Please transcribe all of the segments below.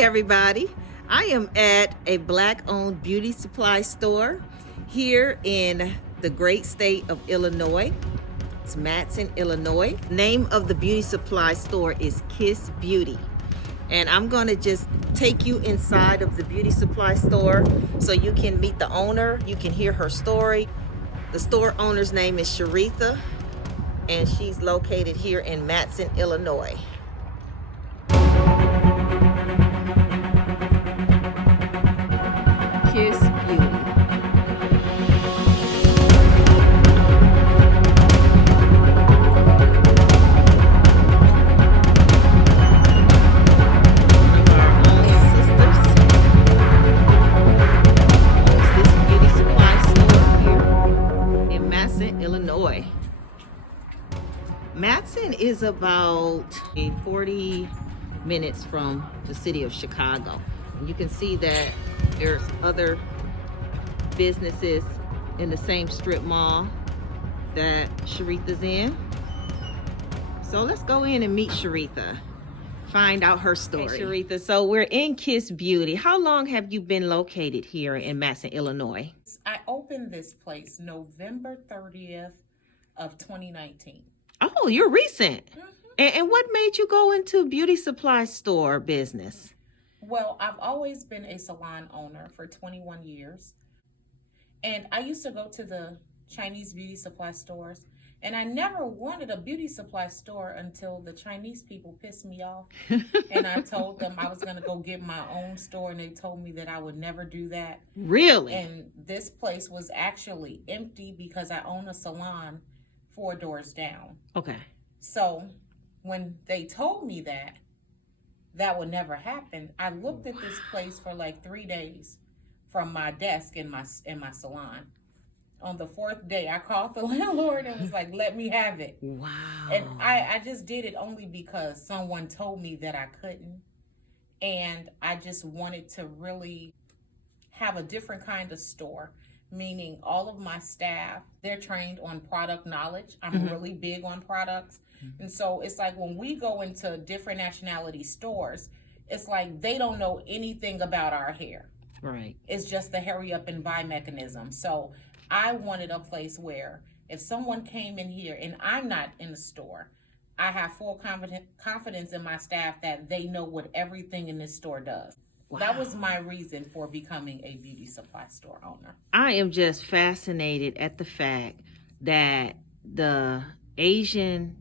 Everybody. I am at a Black-owned beauty supply store here in the great state of Illinois. It's Matteson, Illinois. The name of the beauty supply store is Kiss Beauty. And I'm gonna just take you inside of the beauty supply store so you can meet the owner, you can hear her story. The store owner's name is Sharitha, and she's located here in Matteson, Illinois. Kiss Beauty. Illinois. Matteson is about 40 minutes from the city of Chicago. And you can see that there's other businesses in the same strip mall that Sharitha's in. So let's go in and meet Sharitha, find out her story. Hey, Sharitha, so we're in Kiss Beauty. How long have you been located here in Matteson, Illinois? I opened this place November 30th of 2019. Oh, you're recent. And what made you go into beauty supply store business? Well, I've always been a salon owner for 21 years. And I used to go to the Chinese beauty supply stores. And I never wanted a beauty supply store until the Chinese people pissed me off. And I told them I was going to go get my own store, and they told me that I would never do that. Really? And this place was actually empty because I own a salon 4 doors down. Okay. So when they told me that would never happen, I looked at this place for like 3 days from my desk in my salon. On the 4th day, I called the landlord and was like, let me have it. Wow. And I just did it only because someone told me that I couldn't. And I just wanted to really have a different kind of store, meaning all of my staff, they're trained on product knowledge. I'm really big on products. And so it's like when we go into different nationality stores, it's like they don't know anything about our hair. Right. It's just the hurry up and buy mechanism. So I wanted a place where if someone came in here and I'm not in the store, I have full confidence in my staff that they know what everything in this store does. Wow. That was my reason for becoming a beauty supply store owner. I am just fascinated at the fact that the Asian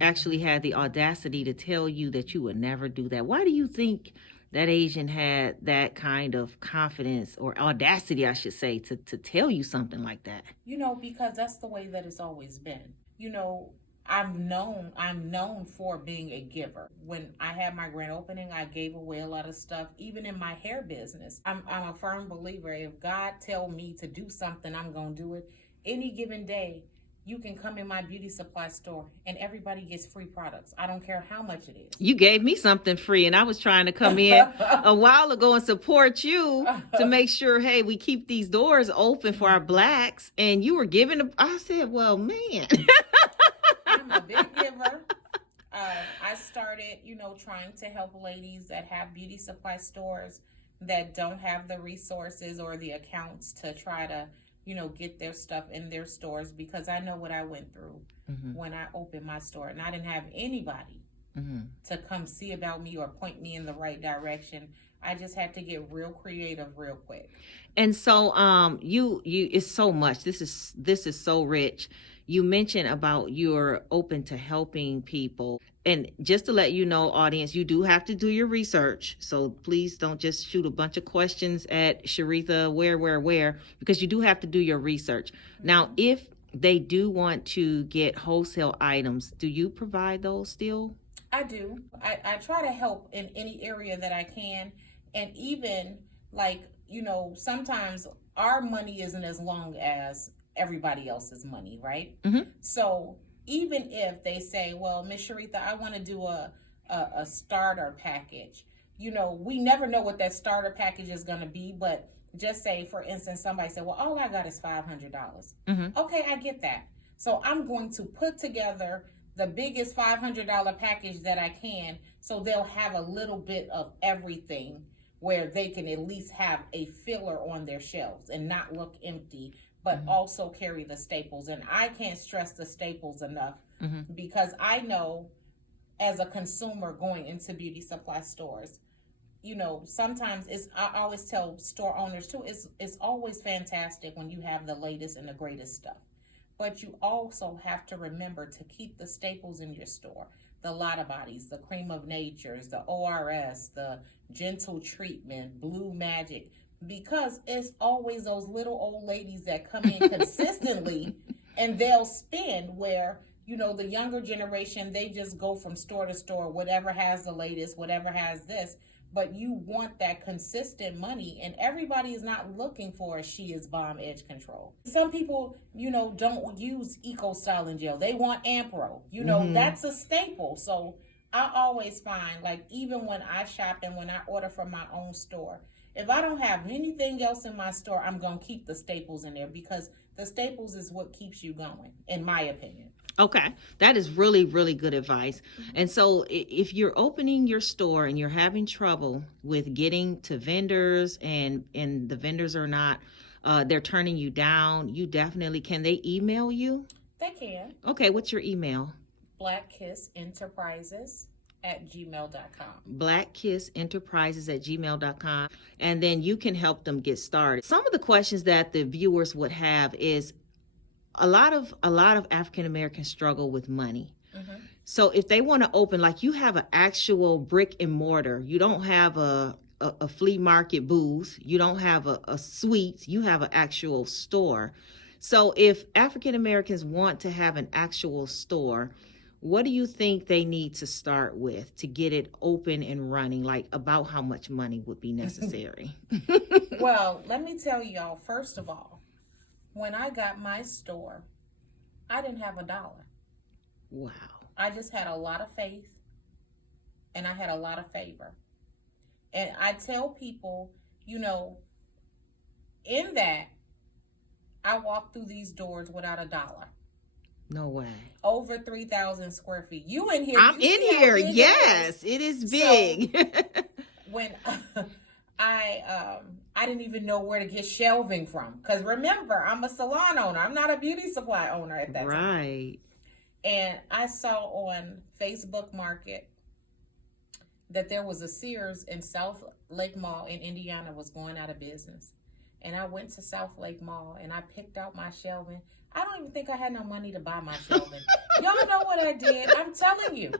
actually had the audacity to tell you that you would never do that. Why do you think that Asian had that kind of confidence or audacity, I should say, to tell you something like that? You know, because that's the way that it's always been. You know, I'm known for being a giver. When I had my grand opening, I gave away a lot of stuff, even in my hair business. I'm a firm believer. If God tell me to do something, I'm going to do it. Any given day, you can come in my beauty supply store and everybody gets free products. I don't care how much it is. You gave me something free, and I was trying to come in a while ago and support you to make sure, hey, we keep these doors open for our Blacks. And you were giving, I said, well, man. I'm a big giver. I started, trying to help ladies that have beauty supply stores that don't have the resources or the accounts to try to get their stuff in their stores, because I know what I went through when I opened my store, and I didn't have anybody to come see about me or point me in the right direction. I just had to get real creative real quick. And so you it's so much. This is so rich. You mentioned about you're open to helping people. And just to let you know, audience, you do have to do your research. So please don't just shoot a bunch of questions at Sharitha, where, because you do have to do your research. Now, if they do want to get wholesale items, do you provide those still? I do. I try to help in any area that I can. And even sometimes our money isn't as long as everybody else's money, right? So even if they say, well, Miss Sharitha, I want to do a starter package, we never know what that starter package is going to be. But just say, for instance, somebody said, well, all I got is $500. Okay, I get that. So I'm going to put together the biggest $500 package that I can So they'll have a little bit of everything where they can at least have a filler on their shelves and not look empty, but also carry the staples. And I can't stress the staples enough because I know as a consumer going into beauty supply stores, you know, sometimes I always tell store owners too, it's always fantastic when you have the latest and the greatest stuff. But you also have to remember to keep the staples in your store. The Lotta Bodies, the Cream of Natures, the ORS, the Gentle Treatment, Blue Magic, because it's always those little old ladies that come in consistently and they'll spend where, you know, the younger generation, they just go from store to store, whatever has the latest, whatever has this. But you want that consistent money, and everybody is not looking for a She Is Bomb Edge Control. Some people, you know, don't use Eco Styling Gel. They want Ampro. You know, that's a staple. So I always find, like, even when I shop and when I order from my own store, if I don't have anything else in my store, I'm going to keep the staples in there because the staples is what keeps you going, in my opinion. Okay, that is really, really good advice. And so if you're opening your store and you're having trouble with getting to vendors and the vendors are not, they're turning you down, you definitely, can they email you? They can. Okay, what's your email? blackkissenterprises@gmail.com. blackkissenterprises@gmail.com. And then you can help them get started. Some of the questions that the viewers would have is, a lot of African Americans struggle with money. So if they want to open, like you have an actual brick and mortar, you don't have a flea market booth, you don't have a suite, you have an actual store. So if African Americans want to have an actual store, what do you think they need to start with to get it open and running? Like, about how much money would be necessary? Well, let me tell y'all, first of all, when I got my store, I didn't have $1. Wow. I just had a lot of faith and I had a lot of favor. And I tell people, you know, in that, I walked through these doors without $1. No way. Over 3,000 square feet. You in here? I'm in here. Yes, it is big. So, when I didn't even know where to get shelving from. Because remember, I'm a salon owner. I'm not a beauty supply owner at that time. Right. And I saw on Facebook Market that there was a Sears in South Lake Mall in Indiana was going out of business. And I went to South Lake Mall and I picked out my shelving. I don't even think I had no money to buy my shelving. Y'all know what I did. I'm telling you.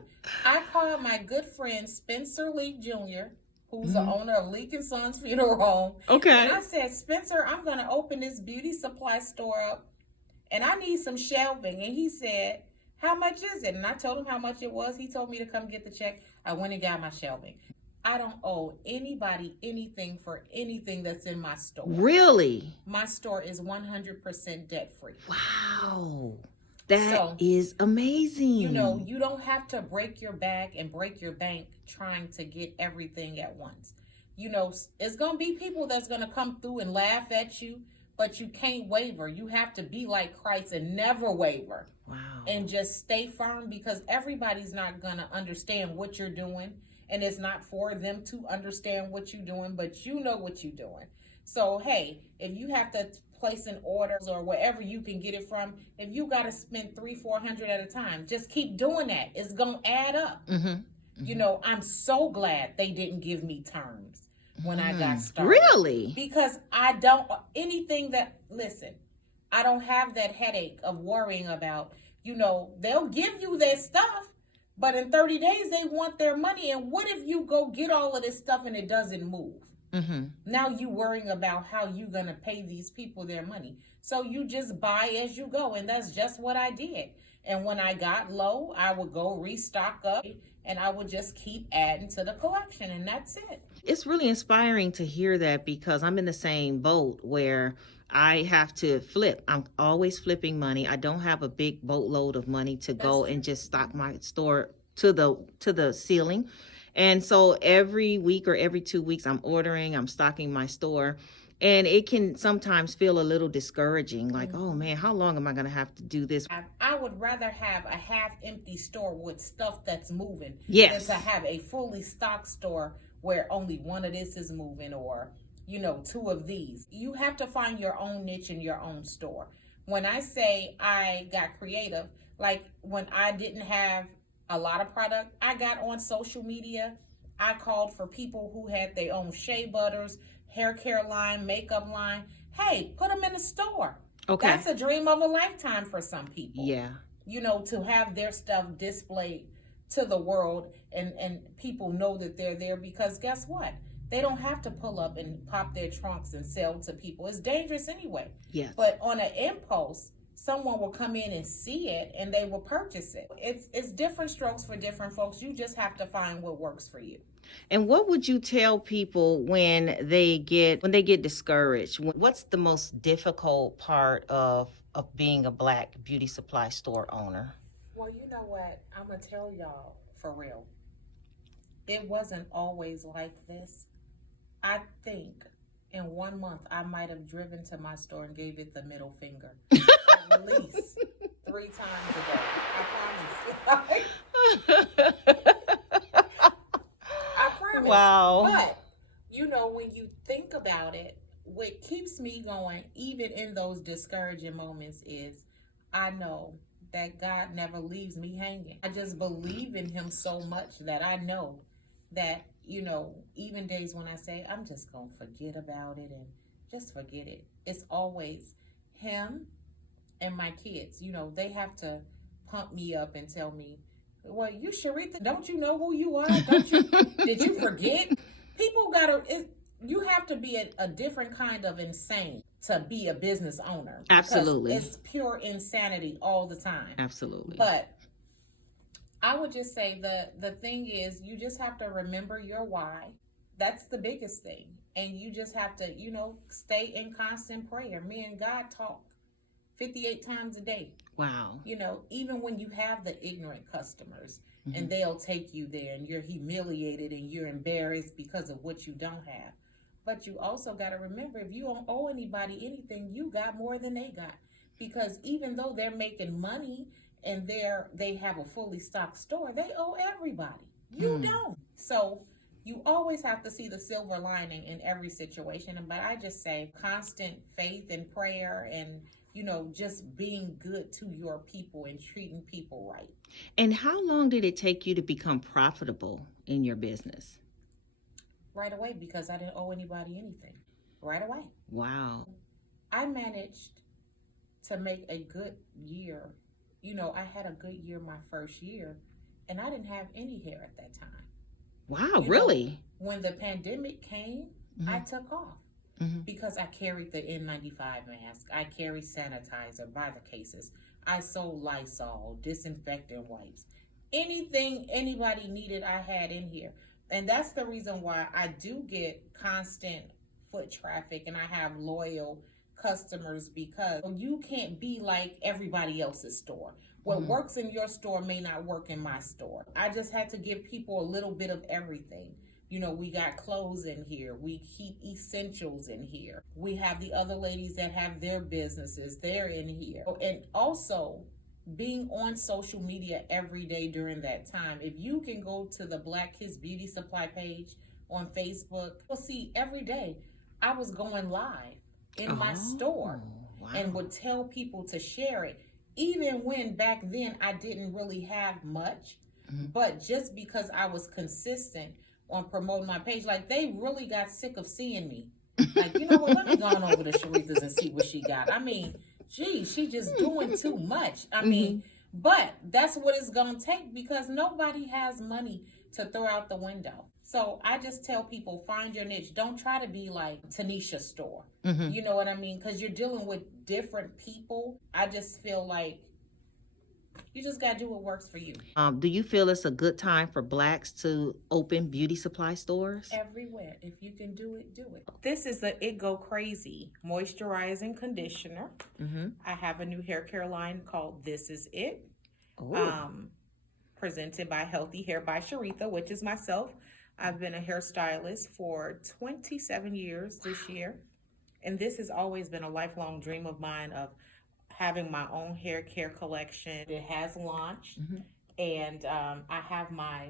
I called my good friend Spencer Leak Jr., who's the owner of Leak & Sons Funeral Home. Okay. And I said, Spencer, I'm going to open this beauty supply store up, and I need some shelving. And he said, how much is it? And I told him how much it was. He told me to come get the check. I went and got my shelving. I don't owe anybody anything for anything that's in my store. Really? My store is 100% debt-free. Wow. That is amazing. You know, you don't have to break your back and break your bank trying to get everything at once. You know, it's going to be people that's going to come through and laugh at you, but you can't waver. You have to be like Christ and never waver. Wow. And just stay firm, because everybody's not going to understand what you're doing. And it's not for them to understand what you're doing, but you know what you're doing. So, hey, if you have to place an order or wherever you can get it from, if you got to spend $300-400 at a time, just keep doing that. It's going to add up. You know, I'm so glad they didn't give me terms when I got started. Really? Because I don't, listen, I don't have that headache of worrying about, you know, they'll give you their stuff, but in 30 days, they want their money. And what if you go get all of this stuff and it doesn't move? Now you worrying about how you going to pay these people their money. So you just buy as you go. And that's just what I did. And when I got low, I would go restock up and I would just keep adding to the collection. And that's it. It's really inspiring to hear that, because I'm in the same boat where I have to flip. I'm always flipping money. I don't have a big boatload of money to go and just stock my store to the ceiling. And so every week or every 2 weeks, I'm stocking my store. And it can sometimes feel a little discouraging, like, oh man, how long am I going to have to do this? I would rather have a half-empty store with stuff that's moving Yes. than to have a fully stocked store where only one of this is moving, or two of these. You have to find your own niche in your own store. When I say I got creative, like when I didn't have a lot of product, I got on social media. I called for people who had their own shea butters, hair care line, makeup line. Hey, put them in the store. Okay. That's a dream of a lifetime for some people. Yeah. To have their stuff displayed to the world, and people know that they're there, because guess what? They don't have to pull up and pop their trunks and sell to people. It's dangerous anyway. Yes. But on an impulse, someone will come in and see it and they will purchase it. It's different strokes for different folks. You just have to find what works for you. And what would you tell people when they get discouraged? What's the most difficult part of being a Black beauty supply store owner? Well, you know what? I'm going to tell y'all for real. It wasn't always like this. I think in 1 month, I might have driven to my store and gave it the middle finger at least 3 times a day. I promise. I promise. Wow. But, when you think about it, what keeps me going, even in those discouraging moments, is I know that God never leaves me hanging. I just believe in him so much that I know that, even days when I say, I'm just going to forget about it and just forget it. It's always him and my kids. They have to pump me up and tell me, well, you Sharitha, don't you know who you are? Did you forget? People you have to be a different kind of insane to be a business owner. Absolutely. It's pure insanity all the time. Absolutely. But I would just say the thing is, you just have to remember your why. That's the biggest thing. And you just have to, stay in constant prayer. Me and God talk 58 times a day. Wow. Even when you have the ignorant customers, and they'll take you there and you're humiliated and you're embarrassed because of what you don't have. But you also got to remember, if you don't owe anybody anything, you got more than they got. Because even though they're making money and they have a fully stocked store, they owe everybody. You don't. So you always have to see the silver lining in every situation. But I just say constant faith and prayer, and just being good to your people and treating people right. And how long did it take you to become profitable in your business? Right away, because I didn't owe anybody anything. Right away. Wow. I managed to make a good year. I had a good year my first year, and I didn't have any hair at that time. Wow, really? When the pandemic came, I took off. Because I carried the N95 mask. I carried sanitizer by the cases. I sold Lysol, disinfectant wipes. Anything anybody needed, I had in here. And that's the reason why I do get constant foot traffic and I have loyal customers, because you can't be like everybody else's store. What works in your store may not work in my store. I just had to give people a little bit of everything. We got clothes in here. We keep essentials in here. We have the other ladies that have their businesses. They're in here. And also, being on social media every day during that time. If you can go to the Black Kids Beauty Supply page on Facebook, you'll see every day I was going live in my store and would tell people to share it. Even when back then I didn't really have much, but just because I was consistent on promoting my page, like they really got sick of seeing me. Like, what, let me go on over to Sharitha's and see what she got. I mean, gee, she just doing too much. I mean, but that's what it's going to take, because nobody has money to throw out the window. So I just tell people, find your niche. Don't try to be like Tanisha's store. You know what I mean? Because you're dealing with different people. I just feel like you just got to do what works for you. Do you feel it's a good time for Blacks to open beauty supply stores? Everywhere. If you can do it, do it. This is the It Go Crazy moisturizing conditioner. I have a new hair care line called This Is It. Presented by Healthy Hair by Sharitha, which is myself. I've been a hairstylist for 27 years this year. And this has always been a lifelong dream of mine of having my own hair care collection. It has launched, and I have my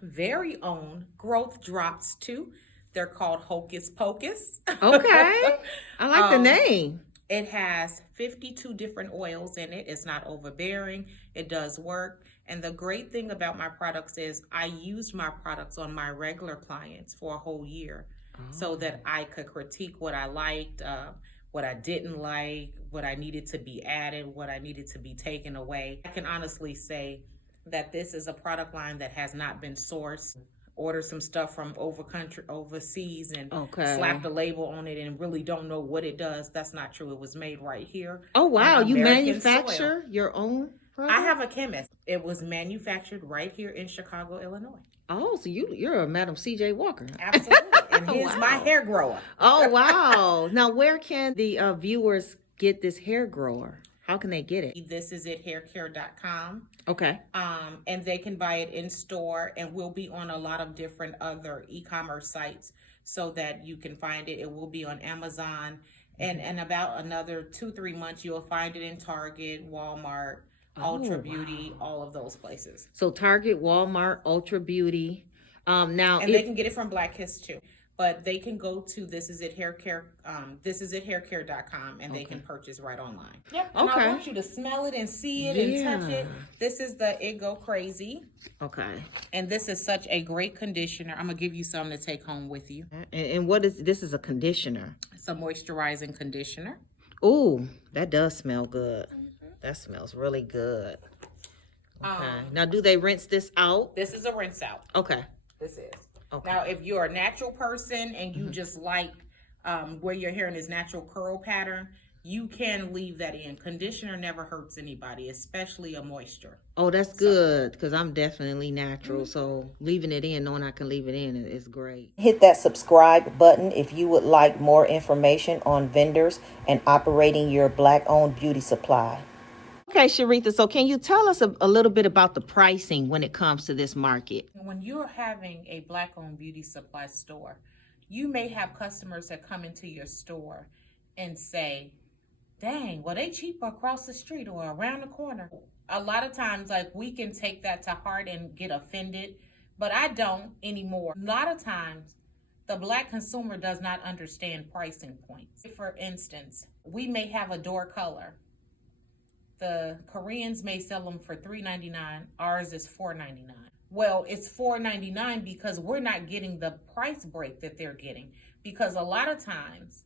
very own growth drops too. They're called Hocus Pocus. Okay. I like the name. It has 52 different oils in it. It's not overbearing. It does work. And the great thing about my products is I used my products on my regular clients for a whole year so that I could critique what I liked, what I didn't like, what I needed to be added, what I needed to be taken away. I can honestly say that this is a product line that has not been sourced. Order some stuff from overseas and slap the label on it and really don't know what it does. That's not true. It was made right here. Oh, wow. You manufacture soil. Your own product? I have a chemist. It was manufactured right here in Chicago, Illinois. Oh, so you're a Madam C.J. Walker. Absolutely. And here's my hair grower. Oh, wow. Now, where can the viewers get this hair grower? How can they get it? This is it, haircare.com. Okay. And they can buy it in store, and we'll be on a lot of different other e-commerce sites so that you can find it. It will be on Amazon, and in about another 2-3 months, you'll find it in Target, Walmart, Ultra Beauty, all of those places. So Target, Walmart, Ultra Beauty. They can get it from Black Kiss too. But they can go to thisisithaircare.com and they can purchase right online. Yep. And I want you to smell it and see it and touch it. This is the It Go Crazy. Okay. And this is such a great conditioner. I'm gonna give you some to take home with you. And what is this? Is a conditioner? It's a moisturizing conditioner. Ooh, that does smell good. That smells really good. Okay. Now, do they rinse this out? This is a rinse out. Okay. This is. Okay. Now, if you're a natural person and you just like where your hair in this natural curl pattern, you can leave that in. Conditioner never hurts anybody, especially a moisture. Oh, that's good, because I'm definitely natural. So leaving it in, knowing I can leave it in is great. Hit that subscribe button if you would like more information on vendors and operating your Black-owned beauty supply. Okay, Sharitha, so can you tell us a little bit about the pricing when it comes to this market? When you're having a Black-owned beauty supply store, you may have customers that come into your store and say, dang, well, they cheaper across the street or around the corner. A lot of times, like, we can take that to heart and get offended, but I don't anymore. A lot of times, the Black consumer does not understand pricing points. For instance, we may have a door color. The Koreans may sell them for $3.99. Ours is $4.99. Well, it's $4.99 because we're not getting the price break that they're getting. Because a lot of times,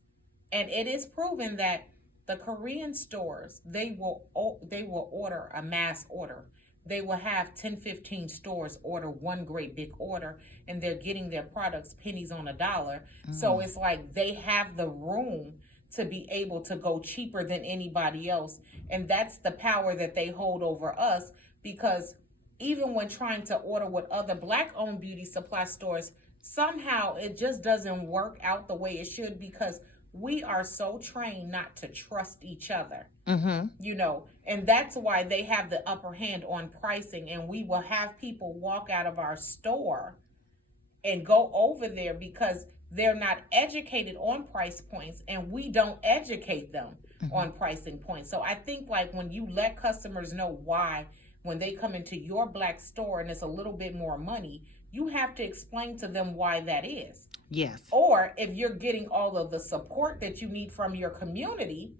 and it is proven that the Korean stores, they will order a mass order. They will have 10, 15 stores order one great big order, and they're getting their products pennies on a dollar. So it's like they have the room to be able to go cheaper than anybody else. And that's the power that they hold over us, because even when trying to order with other Black-owned beauty supply stores, somehow it just doesn't work out the way it should, because we are so trained not to trust each other, you know, and that's why they have the upper hand on pricing. And we will have people walk out of our store and go over there because they're not educated on price points, and we don't educate them on pricing points. So I think, like, when you let customers know why, when they come into your Black store and it's a little bit more money, you have to explain to them why that is. Yes. Or if you're getting all of the support that you need from your community,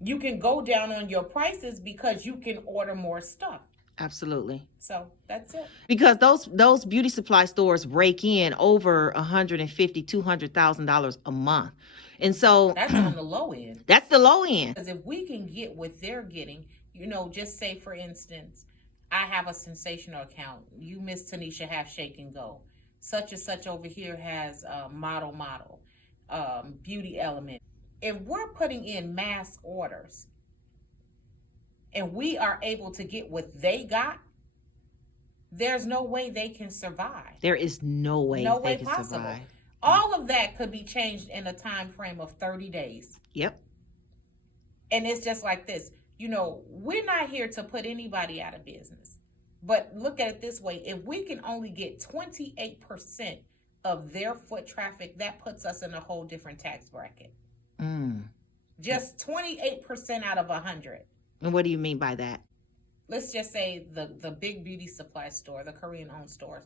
you can go down on your prices because you can order more stuff. Absolutely. So that's it. Because those beauty supply stores rake in over $150,000, $200,000 a month. And so that's on the low end. That's the low end. Because if we can get what they're getting, you know, just say, for instance, I have a sensational account. You, Miss Tanisha, have Shake and Go. Such and such over here has model, Beauty Element. If we're putting in mass orders and we are able to get what they got, there's no way they can survive. There is no way they can possible. Survive. All of that could be changed in a time frame of 30 days. Yep. And it's just like this. You know, we're not here to put anybody out of business. But look at it this way. If we can only get 28% of their foot traffic, that puts us in a whole different tax bracket. Just 28% out of 100. And what do you mean by that? Let's just say the big beauty supply store, the Korean owned stores.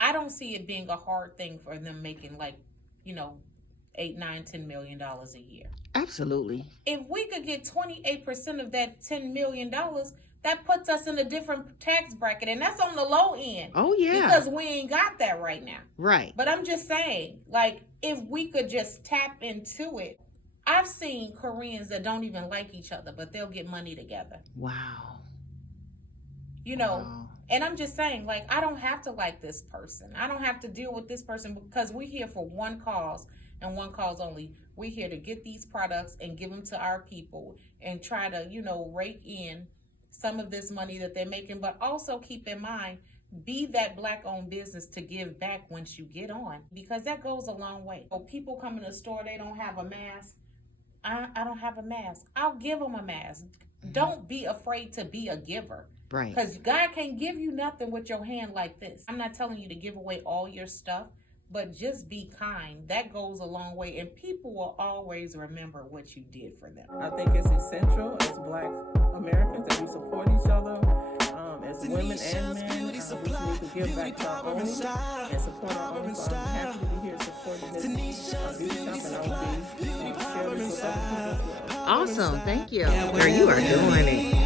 I don't see it being a hard thing for them making like, $8, $9, $10 million a year. Absolutely. If we could get 28% of that $10 million, that puts us in a different tax bracket, and that's on the low end. Oh, yeah. Because we ain't got that right now. Right. But I'm just saying, like, if we could just tap into it. I've seen Koreans that don't even like each other, but they'll get money together. Wow. Wow. And I'm just saying, like, I don't have to like this person. I don't have to deal with this person because we're here for one cause and one cause only. We're here to get these products and give them to our people and try to, rake in some of this money that they're making, but also keep in mind, be that Black-owned business to give back once you get on, because that goes a long way. So people come in the store, they don't have a mask. I don't have a mask. I'll give them a mask. Mm-hmm. Don't be afraid to be a giver. Right. Because God can't give you nothing with your hand like this. I'm not telling you to give away all your stuff, but just be kind. That goes a long way, and people will always remember what you did for them. I think it's essential as Black Americans that we support each other. As women and men, we need to give back to our own and support our own. So I'm happy to be here supporting this beauty shop, and I will be sharing this with other people as well. Awesome. Thank you. Girl, you are doing it.